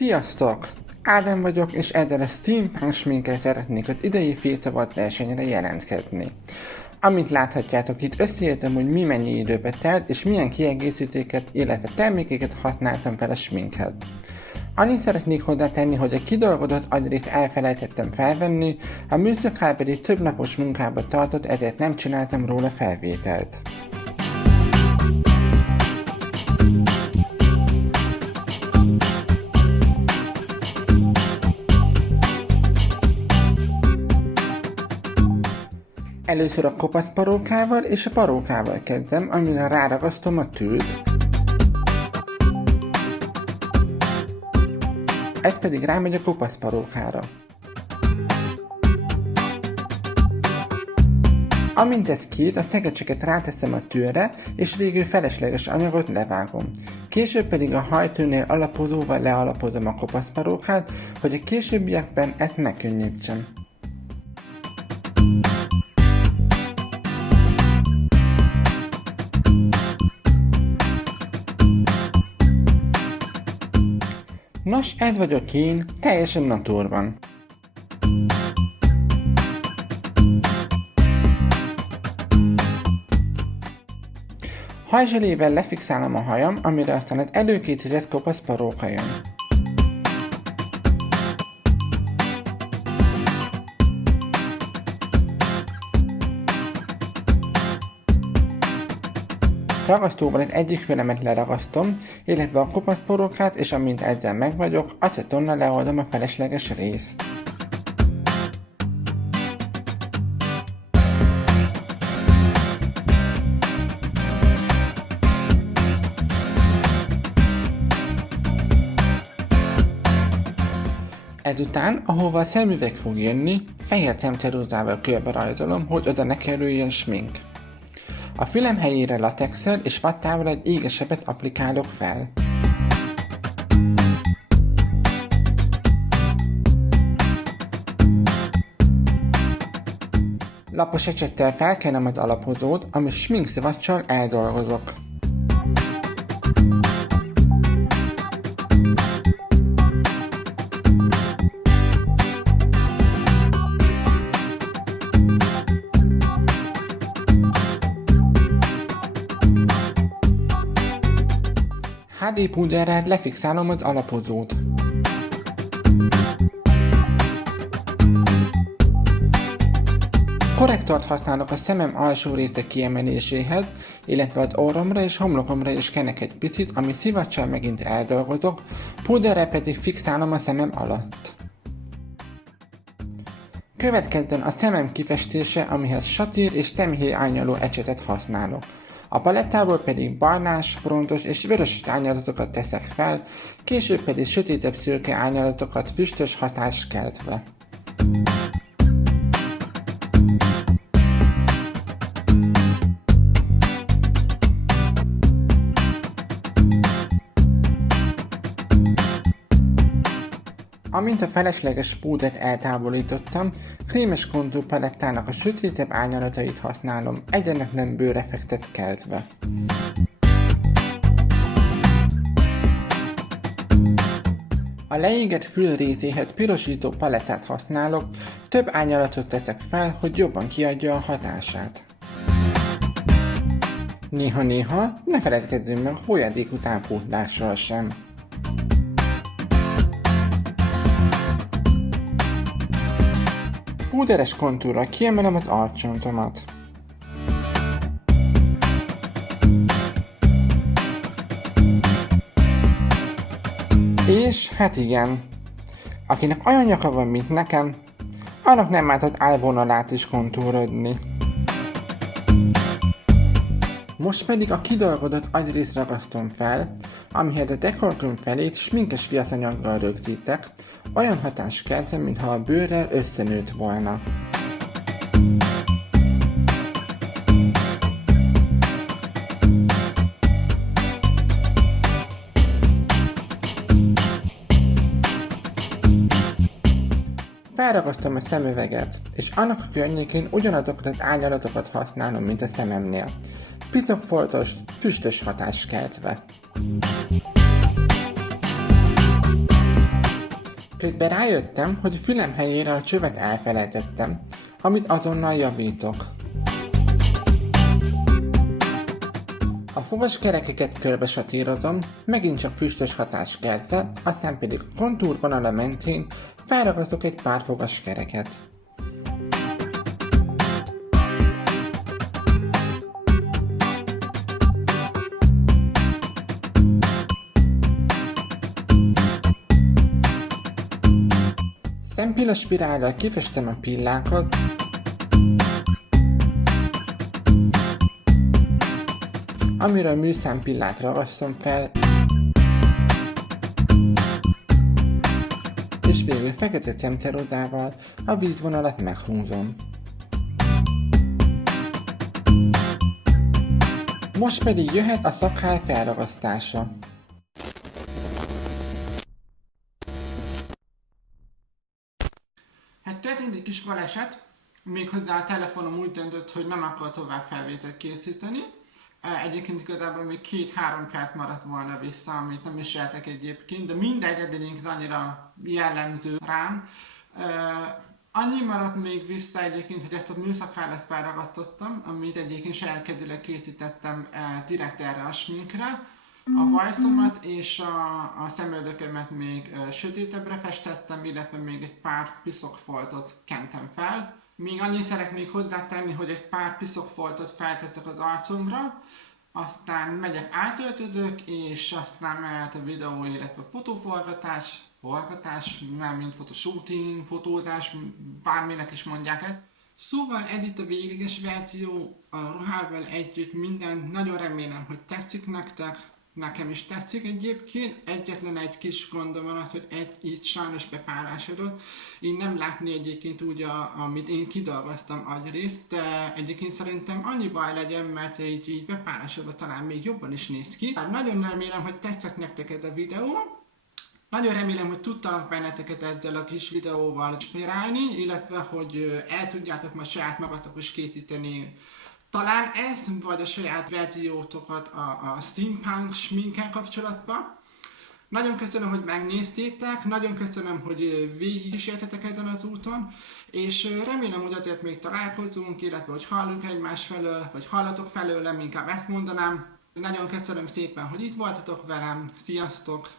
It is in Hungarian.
Sziasztok! Ádám vagyok, és ezzel a steampunk sminkkel szeretnék az idei Félszabad versenyre jelentkezni. Amint láthatjátok, itt összeírtam, hogy mi mennyi időbe telt, és milyen kiegészítőket, illetve termékeket használtam fel a sminkhez. Annyit szeretnék hozzátenni, hogy a kidolgozott agyrészt elfelejtettem felvenni, a műszakál pedig több napos munkába tartott, ezért nem csináltam róla felvételt. Először a kopasz parókával és a parókával kezdem, amire ráragasztom a tűt. Ez pedig rámegy a kopasz parókára. Amint ez kiít, a szegecseket ráteszem a tűre, és végül felesleges anyagot levágom. Később pedig a hajtőnél alapozóval lealapozom a kopasz parókát, hogy a későbbiekben ezt megkönnyítsem. Nos, ez vagyok én, teljesen naturban. Hajzselével lefixálom a hajam, amire aztán az előkészített kopasz paróka jön. Ragasztóval az egyik félemet leragasztom, illetve a kopasz parókát, és amint ezzel meg vagyok, acetonnal leoldom a felesleges részt. Ezután, ahova a szemüveg fog jönni, fehér szemceruzával körbe rajzolom, hogy oda ne kerüljön smink. A fülem helyére latexsel és vattával egy égesebet applikálok fel. Lapos ecsettel felkenem az alapozót, amit sminkszivacsal eldolgozok. HD púderrel lefixálom az alapozót. Korrektort használok a szemem alsó része kiemeléséhez, illetve az orromra és homlokomra is kenek egy picit, ami szivacsal megint eldolgozok, púderrel pedig fixálom a szemem alatt. Következzen a szemem kifestése, amihez satír és szemhéj árnyaló ecsetet használok. A palettából pedig barnás, bronzos és vörös árnyalatokat teszek fel, később pedig sötétebb szürke árnyalatokat füstös hatást keltve. Amint a felesleges púdert eltávolítottam, krémes kontúr palettának a sötétebb árnyalatait használom, egyenetlen bőreffektet keltve. A leégett fül részéhez pirosító palettát használok, több árnyalatot teszek fel, hogy jobban kiadja a hatását. Néha-néha ne feledkezzünk meg folyadék utánpótlással sem. Púderes kontúrral kiemelem az arccsontomat. És hát igen, akinek olyan nyaka van, mint nekem, annak nem árt az állvonalát is kontúrodni. Most pedig a kidolgozott agyrészt ragasztom fel, amihez a dekolkőm felét sminkes viaszanyaggal rögzítek, olyan hatást keltve, mintha a bőrrel összenőtt volna. Felragasztom a szemüveget, és annak a környékén ugyanazokat az árnyalatokat használom, mint a szememnél. Piszokfoltos, füstös hatást keltve. Közben rájöttem, hogy fülem helyére a csövet elfelejtettem, amit azonnal javítok. A fogaskerekeket körbesatírozom, megint csak füstös hatás keltve, aztán pedig a kontúrvonala mentén felragasztok egy pár fogaskereket. Szempilla spirállal kifestem a pillákat, amiről műszámpillát ragasztom fel, és végül fekete cemcerudával a vízvonalat meghúzom. Most pedig jöhet a szakhál felragasztása. Hát történt egy kis baleset, méghozzá a telefonom úgy döntött, hogy nem akar tovább felvételt készíteni. Egyébként igazából még 2-3 perc maradt volna vissza, amit nem is éltek egyébként, de mindegy, egyébként annyira jellemző rám. Annyi maradt még vissza egyébként, hogy ezt a műszakhálat felragasztottam, amit egyébként sajátkedőleg készítettem direkt erre a sminkre. A bajszomat és a szemöldökömet még sötétebbre festettem, illetve még egy pár piszokfoltot kentem fel. Még annyit szeretnék hozzátenni, hogy egy pár piszokfoltot felteszek az arcomra, aztán megyek átöltözök, és aztán mehet a videó, illetve forgatás, nem mint fotoshooting, fotózás, bárminek is mondják ezt. Szóval ez itt a végleges verzió, a ruhával együtt minden, nagyon remélem, hogy tetszik nektek. Nekem is tetszik egyébként, egyetlen egy kis gondom van az, hogy így sajnos bepárásodott. Én nem látni egyébként úgy, amit én kidolgoztam agyrészt, de egyébként szerintem annyi baj legyen, mert így bepárásodva talán még jobban is néz ki. Nagyon remélem, hogy tetszett nektek ez a videó. Nagyon remélem, hogy tudtalak benneteket ezzel a kis videóval inspirálni, illetve hogy el tudjátok majd saját magatok is készíteni talán ezt, vagy a saját verziótokat a steampunk sminkkel kapcsolatban. Nagyon köszönöm, hogy megnéztétek, nagyon köszönöm, hogy végig is értetek ezen az úton, és remélem, hogy azért még találkozunk, illetve hogy hallunk egymás felől, vagy hallatok felőlem, inkább ezt mondanám. Nagyon köszönöm szépen, hogy itt voltatok velem, sziasztok!